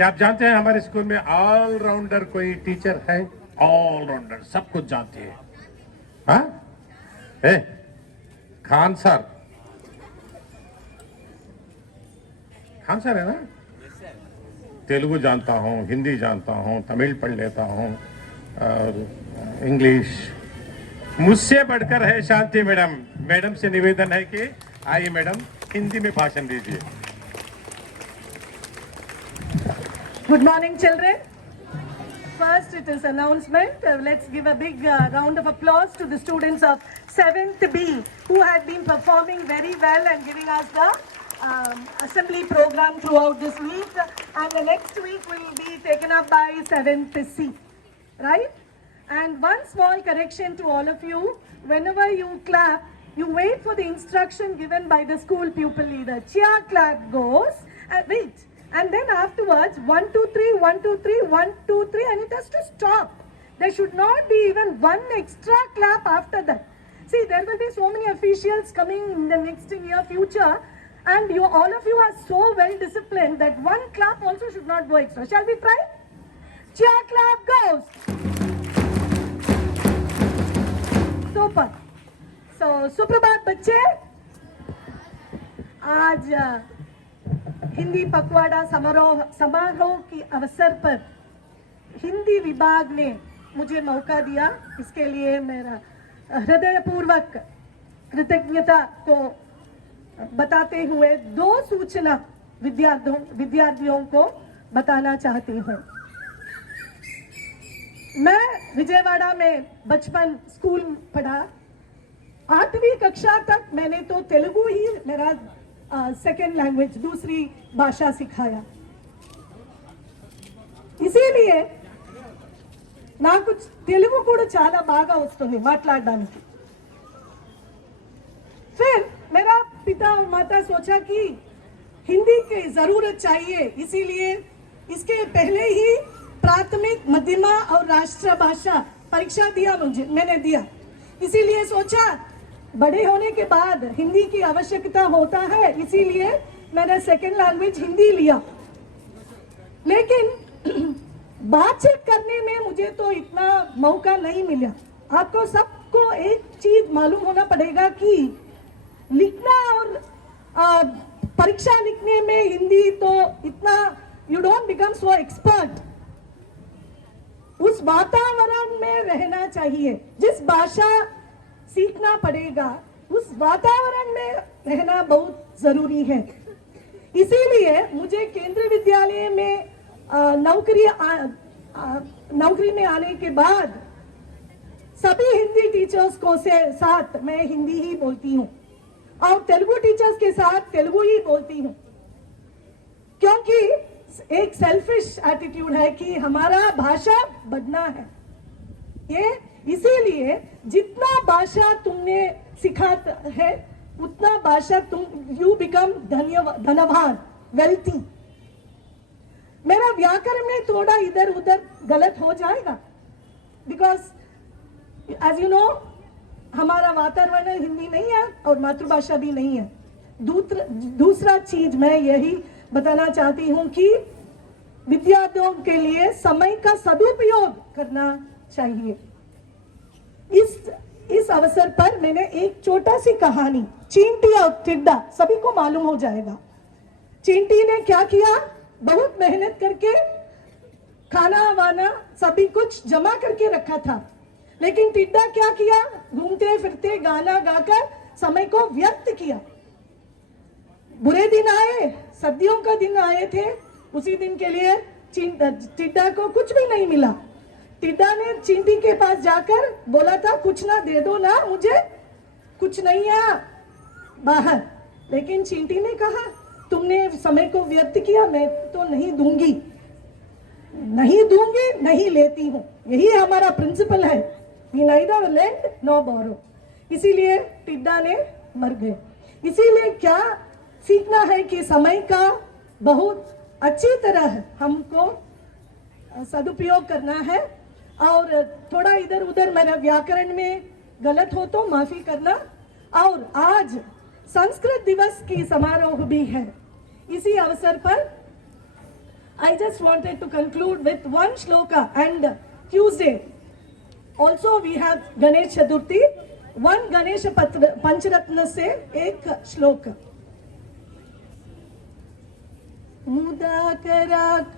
क्या आप जानते हैं हमारे स्कूल में ऑलराउंडर कोई टीचर है? ऑलराउंडर, सब कुछ जानती है। हाँ? खान सर, खान सर है ना? तेलुगु जानता हूँ, हिंदी जानता हूँ, तमिल पढ़ लेता हूँ और इंग्लिश। मुझसे बढ़कर है शांति मैडम। मैडम से निवेदन है कि आइए मैडम, हिंदी में भाषण दीजिए। Good morning, children. First, it is announcement. Let's give a big round of applause to the students of 7th B who had been performing very well and giving us the assembly program throughout this week. And the next week will be taken up by 7th C, right? And one small correction to all of you. Whenever you clap, you wait for the instruction given by the school pupil leader. Cheer clap goes, and wait. And then afterwards, 1, 2, 3, 1, 2, 3, 1, 2, 3, and it has to stop. There should not be even one extra clap after that. See, there will be so many officials coming in the next near future, and all of you are so well disciplined that one clap also should not go extra. Shall we try? Cheer clap goes. Super. So, सुप्रभात बच्चे, आज हिंदी पखवाड़ा समारोह के अवसर पर हिंदी विभाग ने मुझे मौका दिया। इसके लिए मेरा हृदयपूर्वक कृतज्ञता को बताते हुए दो सूचना विद्यार्थियों को बताना चाहती हूँ। मैं विजयवाड़ा में बचपन स्कूल पढ़ा। 8वीं कक्षा तक मैंने तो तेलुगु ही मेरा सेकेंड लैंग्वेज, दूसरी भाषा सिखाया। इसीलिए నాకు తెలుగు కూడా చాలా బాగా వస్తుంది మాట్లాడడానికి। फिर मेरा पिता और माता सोचा कि हिंदी की जरूरत चाहिए, इसीलिए इसके पहले ही प्राथमिक, मध्यमा और राष्ट्र भाषा परीक्षा दिया मैंने दिया। इसीलिए सोचा बड़े होने के बाद हिंदी की आवश्यकता होता है, इसीलिए मैंने सेकेंड लैंग्वेज हिंदी लिया। लेकिन बातचीत करने में मुझे तो इतना मौका नहीं मिला। आपको सबको एक चीज मालूम होना पड़ेगा कि लिखना और परीक्षा लिखने में हिंदी तो इतना you don't become so expert. उस वातावरण में रहना चाहिए, जिस भाषा सीखना पड़ेगा उस वातावरण में रहना बहुत जरूरी है। इसीलिए मुझे केंद्रीय विद्यालय में नौकरी में आने के बाद सभी हिंदी टीचर्स को साथ मैं हिंदी ही बोलती हूँ और तेलुगु टीचर्स के साथ तेलुगु ही बोलती हूँ, क्योंकि एक सेल्फिश एटीट्यूड है कि हमारा भाषा बढ़ना है। ये इसीलिए जितना भाषा तुमने सीखा है उतना भाषा तुम यू बिकम धनवान, वेल्थी। मेरा व्याकरण में थोड़ा इधर उधर गलत हो जाएगा, बिकॉज एज यू नो हमारा वातावरण हिंदी नहीं है और मातृभाषा भी नहीं है। दूसरा चीज मैं यही बताना चाहती हूँ कि विद्यार्थियों के लिए समय का सदुपयोग करना चाहिए। इस अवसर पर मैंने एक छोटा सी कहानी, चींटी और टिड्डा, सभी को मालूम हो जाएगा। चींटी ने क्या किया, बहुत मेहनत करके खाना वाना सभी कुछ जमा करके रखा था, लेकिन टिड्डा क्या किया, घूमते फिरते गाना गाकर समय को व्यर्थ किया। बुरे दिन आए, सर्दियों का दिन आए थे, उसी दिन के लिए टिड्डा को कुछ भी नहीं मिला। टिड्डा ने चींटी के पास जाकर बोला था, कुछ ना दे दो ना, मुझे कुछ नहीं है बाहर। लेकिन चींटी ने कहा, तुमने समय को व्यर्थ किया, मैं तो नहीं दूंगी, नहीं लेती हूँ। यही हमारा प्रिंसिपल है, we neither lend nor borrow। इसीलिए टिड्डा ने मर गए। इसीलिए क्या सीखना है कि समय का बहुत अच्छी तरह हमको सदुपयोग करना है, और थोड़ा इधर उधर मेरा व्याकरण में गलत हो तो माफी करना। और आज संस्कृत दिवस की समारोह भी है। इसी अवसर पर I just wanted to conclude with one shloka, and Tuesday also we have Ganesh Chaturthi. One Ganesh Pancharatna se ek shloka. मुदाकराकमोदकं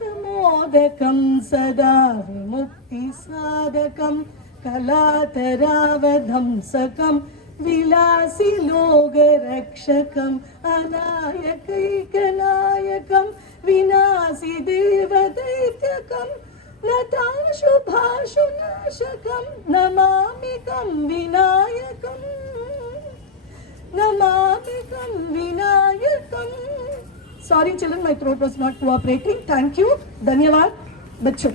सदा विमुक्ति साधकं कलातरावधंसकं विलासी लोकरक्षकं अनायकैकनायकं विनाशि देवदैत्यकं लताशुभाशुनाशकं नमामि तं विनायकम् नमामिकं विनायकम्. Sorry children, my throat was not cooperating. Thank you. धन्यवाद बच्चों.